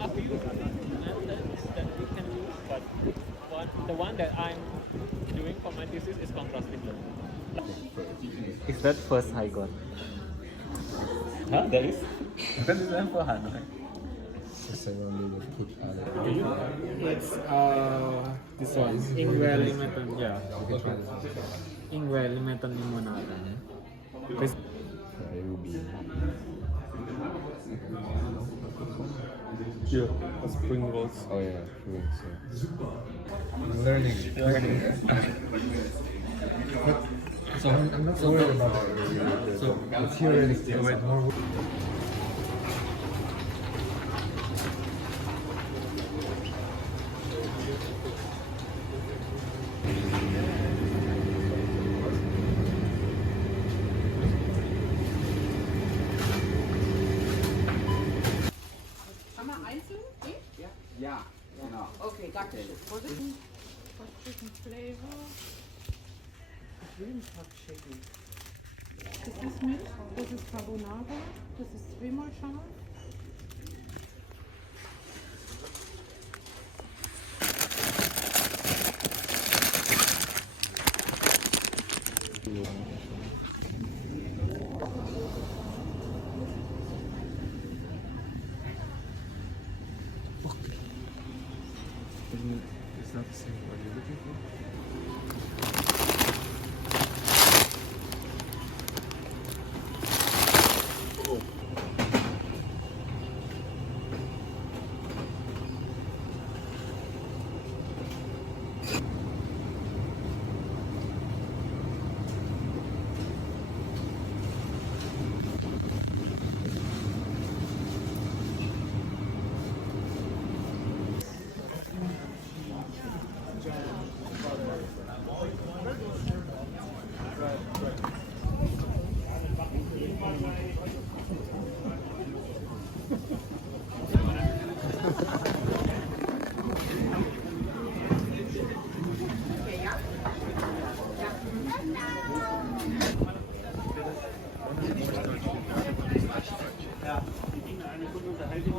a few methods that we can use, but one, the one that I'm doing for my thesis is contrastive learning. Is that first I got? Huh? There is? That is one for Hanoi. It's uh this one. Ingwell Limeton. Yeah. Ingwell Limeton Limonada. This Yeah, spring rolls. Oh yeah, fruits. Yeah. Learning. So I'm not so worried about that. So theory is more. Einzeln? Ja. Ja, genau. Okay, danke schön. Vorsichtig. Chicken flavor. Grünpackchicken. Das ist Milch, das ist Carbonara, das ist zweimal scharf.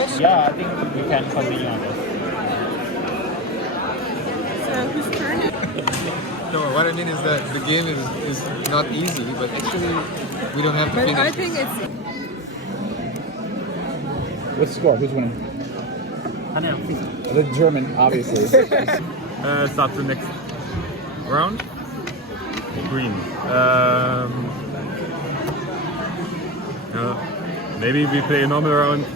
Good question. Yeah, I think we can continue on this. So whose turn? No, what I mean is that the game is, is not easy, but actually we don't have to But finish. I think it's What's the score? Who's winning? The German, obviously. Uh, start the next round. Green. Um, uh, maybe we play another round